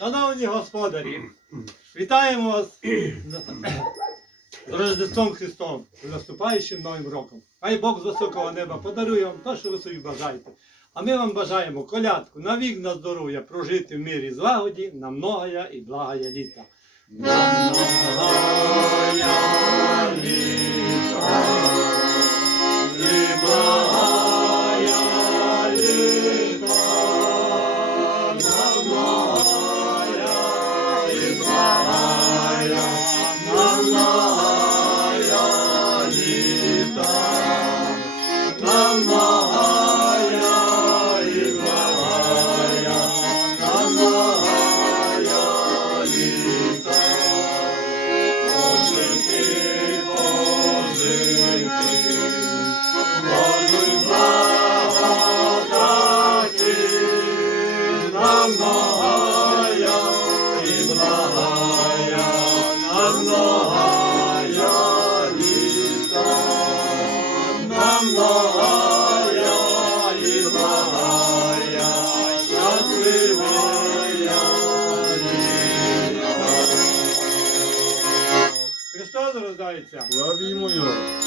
Шановні господарі, вітаємо вас з Рождеством Христом, з наступаючим Новим роком. Хай Бог з високого неба подарує вам те, що ви собі бажаєте. А ми вам бажаємо колядку на вік на здоров'я прожити в мирі злагоді на многоя і благая літа. Христос рождається. Славімо його.